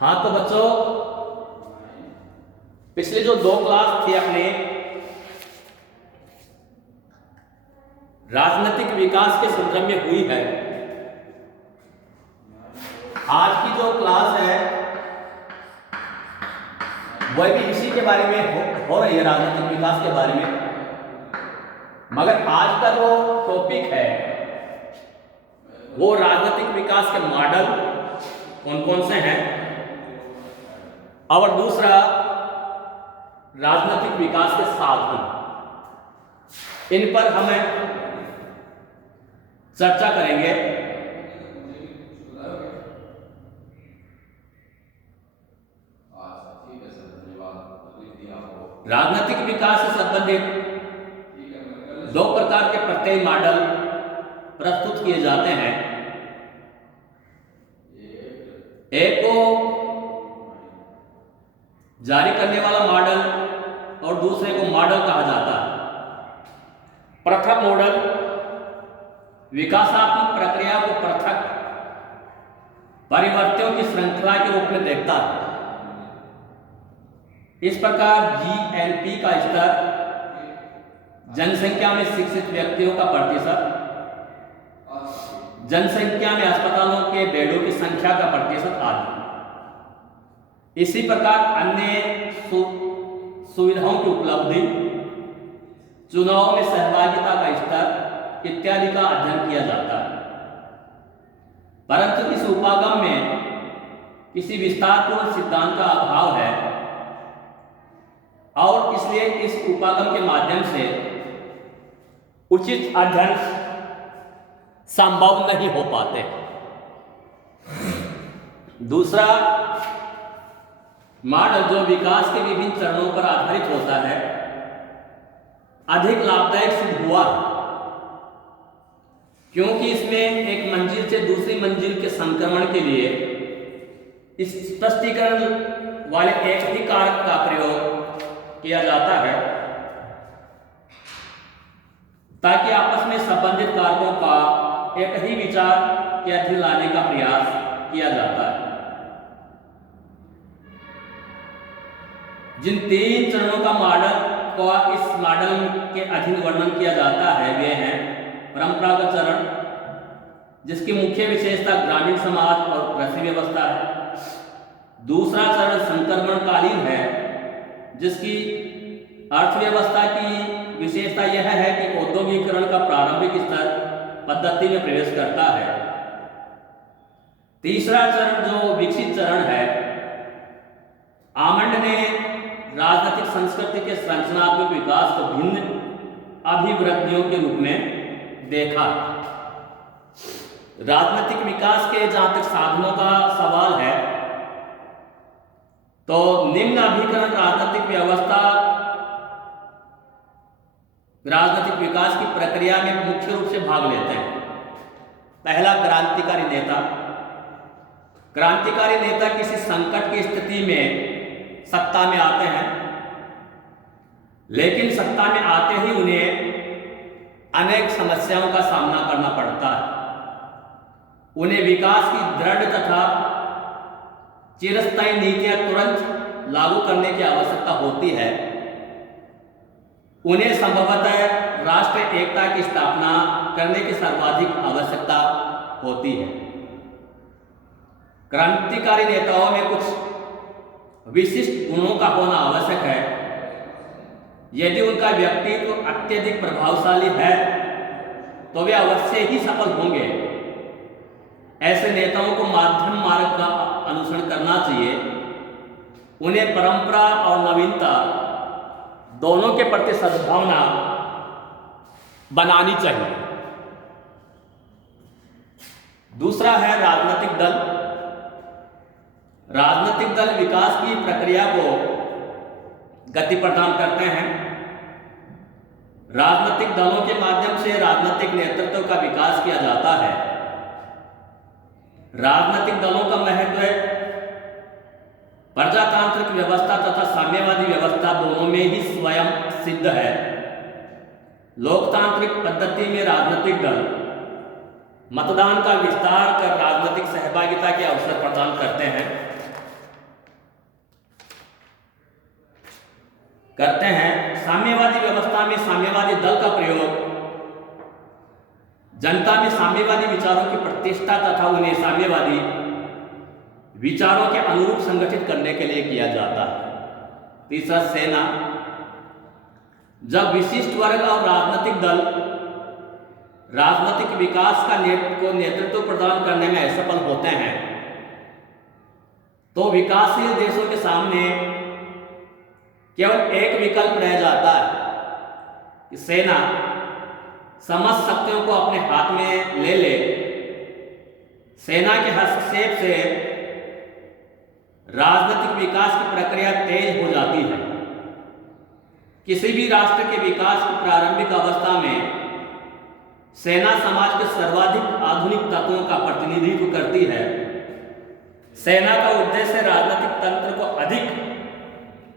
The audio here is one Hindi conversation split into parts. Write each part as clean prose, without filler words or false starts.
हाँ तो बच्चों, पिछले जो दो क्लास थे अपने राजनीतिक विकास के संदर्भ में हुई है, आज की जो क्लास है वह भी इसी के बारे में हो रही है, राजनीतिक विकास के बारे में। मगर आज का जो टॉपिक है वो राजनीतिक विकास के मॉडल कौन कौन से हैं और दूसरा राजनीतिक विकास के साधन, इन पर हमें चर्चा करेंगे। राजनीतिक विकास से संबंधित दो प्रकार के प्रत्यय मॉडल प्रस्तुत किए जाते हैं। एक को जारी करने वाला मॉडल और दूसरे को मॉडल कहा जाता है। प्रथम मॉडल विकासात्मक प्रक्रिया को पृथक परिवर्तनों की श्रृंखला के रूप में देखता है। इस प्रकार GNP का स्तर, जनसंख्या में शिक्षित व्यक्तियों का प्रतिशत, जनसंख्या में अस्पतालों के बेडों की संख्या का प्रतिशत आदि। इसी प्रकार अन्य सुविधाओं की उपलब्धि, चुनाव में सहभागिता का स्तर इत्यादि का अध्ययन किया जाता है। परंतु इस उपागम में किसी विस्तारपूर्ण सिद्धांत का अभाव है और इसलिए इस उपागम के माध्यम से उचित अध्ययन संभव नहीं हो पाते। दूसरा मॉडल जो विकास के विभिन्न चरणों पर आधारित होता है, अधिक लाभदायक सिद्ध हुआ क्योंकि इसमें एक मंजिल से दूसरी मंजिल के संक्रमण के लिए इस स्पष्टीकरण वाले एक ही कारक का प्रयोग किया जाता है ताकि आपस में संबंधित कारकों का एक ही विचार के अधीन लाने का प्रयास किया जाता है। जिन तीन चरणों का मॉडल को इस मॉडल के अधीन वर्णन किया जाता है वे हैं परंपरागत चरण, जिसकी मुख्य विशेषता ग्रामीण समाज और कृषि व्यवस्था है। दूसरा चरण संक्रमणकालीन है, जिसकी अर्थव्यवस्था की विशेषता यह है कि औद्योगिकीकरण का प्रारंभिक स्तर पद्धति में प्रवेश करता है। तीसरा चरण जो विकसित चरण है, आमंड ने राजनीतिक संस्कृति के संरचनात्मक विकास को भिन्न अभिवृद्धियों के रूप में देखा। राजनीतिक विकास के जहां तक साधनों का सवाल है तो निम्न अभिकरण राजनीतिक व्यवस्था राजनीतिक विकास की प्रक्रिया में मुख्य रूप से भाग लेते हैं। पहला, क्रांतिकारी नेता। क्रांतिकारी नेता किसी संकट की स्थिति में सत्ता में आते हैं, लेकिन सत्ता में आते ही उन्हें अनेक समस्याओं का सामना करना पड़ता है। उन्हें विकास की दृढ़ तथा चिरस्थायी नीतियां तुरंत लागू करने की आवश्यकता होती है। उन्हें संभवतः राष्ट्र एकता की स्थापना करने की सर्वाधिक आवश्यकता होती है। क्रांतिकारी नेताओं में कुछ विशिष्ट गुणों का होना आवश्यक है। यदि उनका व्यक्तित्व अत्यधिक प्रभावशाली है तो वे अवश्य ही सफल होंगे। ऐसे नेताओं को मध्यम मार्ग का अनुसरण करना चाहिए। उन्हें परंपरा और नवीनता दोनों के प्रति सद्भावना बनानी चाहिए। दूसरा है राजनीतिक दल। राजनीतिक दल विकास की प्रक्रिया को गति प्रदान करते हैं। राजनीतिक दलों के माध्यम से राजनीतिक नेतृत्व का विकास किया जाता है। राजनीतिक दलों का महत्व प्रजातांत्रिक व्यवस्था तथा साम्यवादी व्यवस्था दोनों में ही स्वयं सिद्ध है। लोकतांत्रिक पद्धति में राजनीतिक दल मतदान का विस्तार कर राजनीतिक सहभागिता के अवसर प्रदान करते हैं। करते हैं। साम्यवादी व्यवस्था में साम्यवादी दल का प्रयोग जनता में साम्यवादी विचारों की प्रतिष्ठा तथा उन्हें साम्यवादी विचारों के अनुरूप संगठित करने के लिए किया जाता है। तीसरा, सेना। जब विशिष्ट वर्ग और राजनीतिक दल राजनीतिक विकास को नेतृत्व प्रदान करने में असफल होते हैं तो विकासशील देशों के सामने केवल एक विकल्प रह जाता है कि सेना समस्त शक्तियों को अपने हाथ में ले ले। सेना के हस्तक्षेप से राजनीतिक विकास की प्रक्रिया तेज हो जाती है। किसी भी राष्ट्र के विकास की प्रारंभिक अवस्था में सेना समाज के सर्वाधिक आधुनिक तत्वों का प्रतिनिधित्व करती है। सेना का उद्देश्य राजनीतिक तंत्र को अधिक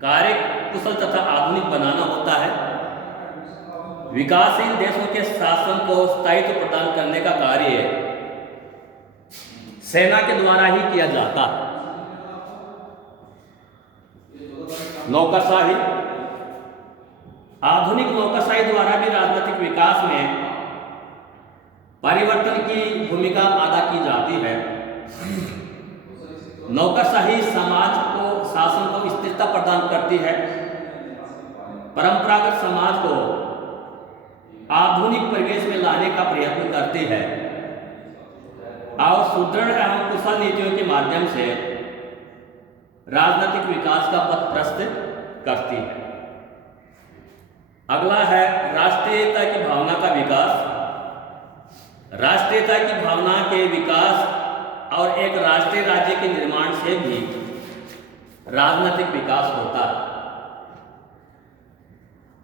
कार्यकुशल तथा आधुनिक बनाना होता है। विकासशील देशों के शासन को स्थायित्व प्रदान करने का कार्य सेना के द्वारा ही किया जाता है। नौकरशाही। आधुनिक नौकरशाही द्वारा भी राजनीतिक विकास में परिवर्तन की भूमिका अदा की जाती है। नौकरशाही समाज को शासन को स्थिरता प्रदान करती है। परंपरागत समाज को आधुनिक परिवेश में लाने का प्रयत्न करती है और सुदृढ़ एवं कुशल नीतियों के माध्यम से राजनीतिक विकास का पथ प्रशस्त करती है। अगला है राष्ट्रीयता की भावना का विकास। राष्ट्रीयता की भावना के विकास और एक राष्ट्रीय राज्य के निर्माण से भी राजनीतिक विकास होता है।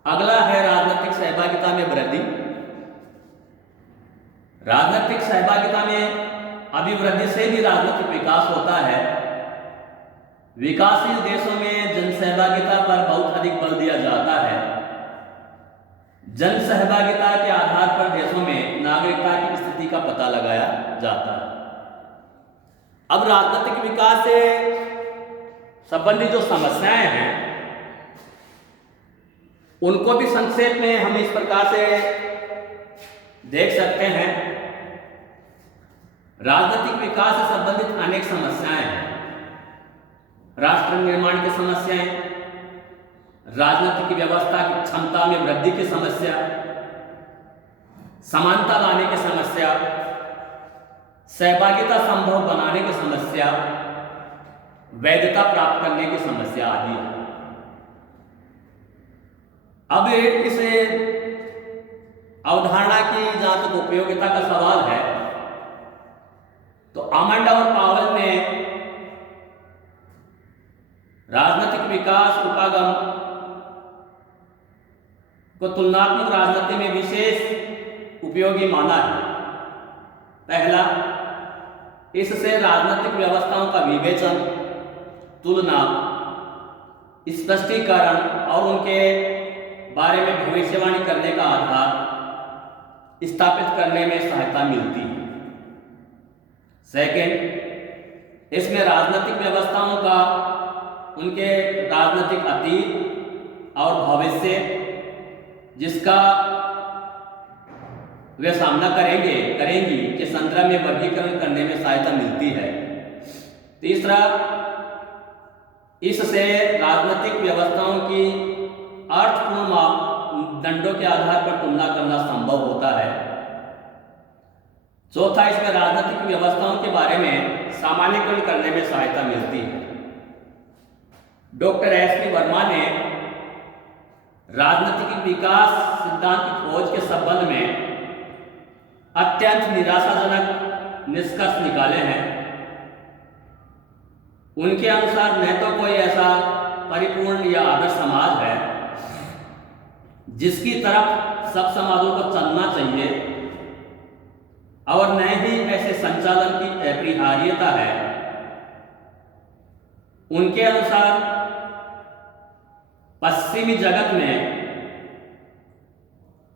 अगला है राजनीतिक सहभागिता में वृद्धि। राजनीतिक सहभागिता में अभिवृद्धि से भी राजनीतिक विकास होता है। विकासशील देशों में जन सहभागिता पर बहुत अधिक बल दिया जाता है। जन सहभागिता के आधार पर देशों में नागरिकता की स्थिति का पता लगाया जाता है। अब राजनीतिक विकास से संबंधित जो समस्याएं हैं उनको भी संक्षेप में हम इस प्रकार से देख सकते हैं। राजनीतिक विकास से संबंधित अनेक समस्याएं हैं। राष्ट्र निर्माण की समस्याएं, राजनीतिक व्यवस्था की क्षमता में वृद्धि की समस्या, समानता लाने की समस्या, सहभागिता संभव बनाने की समस्या, वैधता प्राप्त करने की समस्या आदि है। अब इस अवधारणा की जहां तक उपयोगिता का सवाल है तो आमंड और पावेल ने राजनीतिक विकास उपागम को तुलनात्मक राजनीति में विशेष उपयोगी माना है। पहला, इससे राजनीतिक व्यवस्थाओं का विवेचन, तुलना, स्पष्टीकरण और उनके बारे में भविष्यवाणी करने का आधार स्थापित करने में सहायता मिलती है। सेकंड, इसमें राजनीतिक व्यवस्थाओं का उनके राजनीतिक अतीत और भविष्य जिसका वे सामना करेंगी के संदर्भ में वर्गीकरण करने में सहायता मिलती है। तीसरा, इससे राजनीतिक व्यवस्थाओं की अर्थपूर्ण मापदंडों के आधार पर तुलना करना संभव होता है। चौथा, इसमें राजनीतिक व्यवस्थाओं के बारे में सामान्यीकरण करने में सहायता मिलती है। Doctor SP. वर्मा ने राजनीतिक विकास सिद्धांत की खोज के संबंध में अत्यंत निराशाजनक निष्कर्ष निकाले हैं। उनके अनुसार न तो कोई ऐसा परिपूर्ण या आदर्श समाज है जिसकी तरफ सब समाजों को चलना चाहिए और न ही ऐसे संचालन की अपरिहार्यता है। उनके अनुसार पश्चिमी जगत में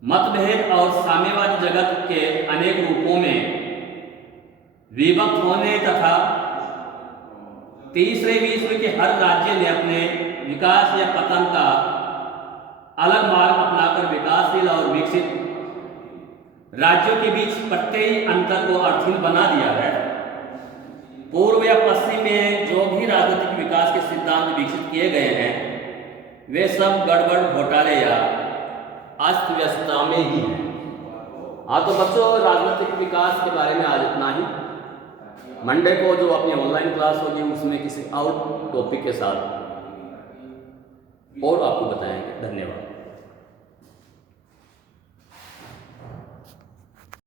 मतभेद और साम्यवादी जगत के अनेक रूपों में विभक्त होने तथा तीसरे विश्व के हर राज्य ने अपने विकास या पतन का अलग मार्ग अपनाकर विकासशील और विकसित राज्यों के बीच प्रत्ययी अंतर को अर्थहीन बना दिया है। पूर्व या पश्चिम में जो भी राजनीतिक विकास के सिद्धांत विकसित किए गए हैं वे सब गड़बड़, घोटाले या अस्त व्यस्तता में ही हैं। हाँ, तो बच्चों राजनीतिक विकास के बारे में आज इतना ही। मंडे को जो अपनी ऑनलाइन क्लास होगी उसमें किसी और टॉपिक के साथ और आपको बताएंगे। धन्यवाद।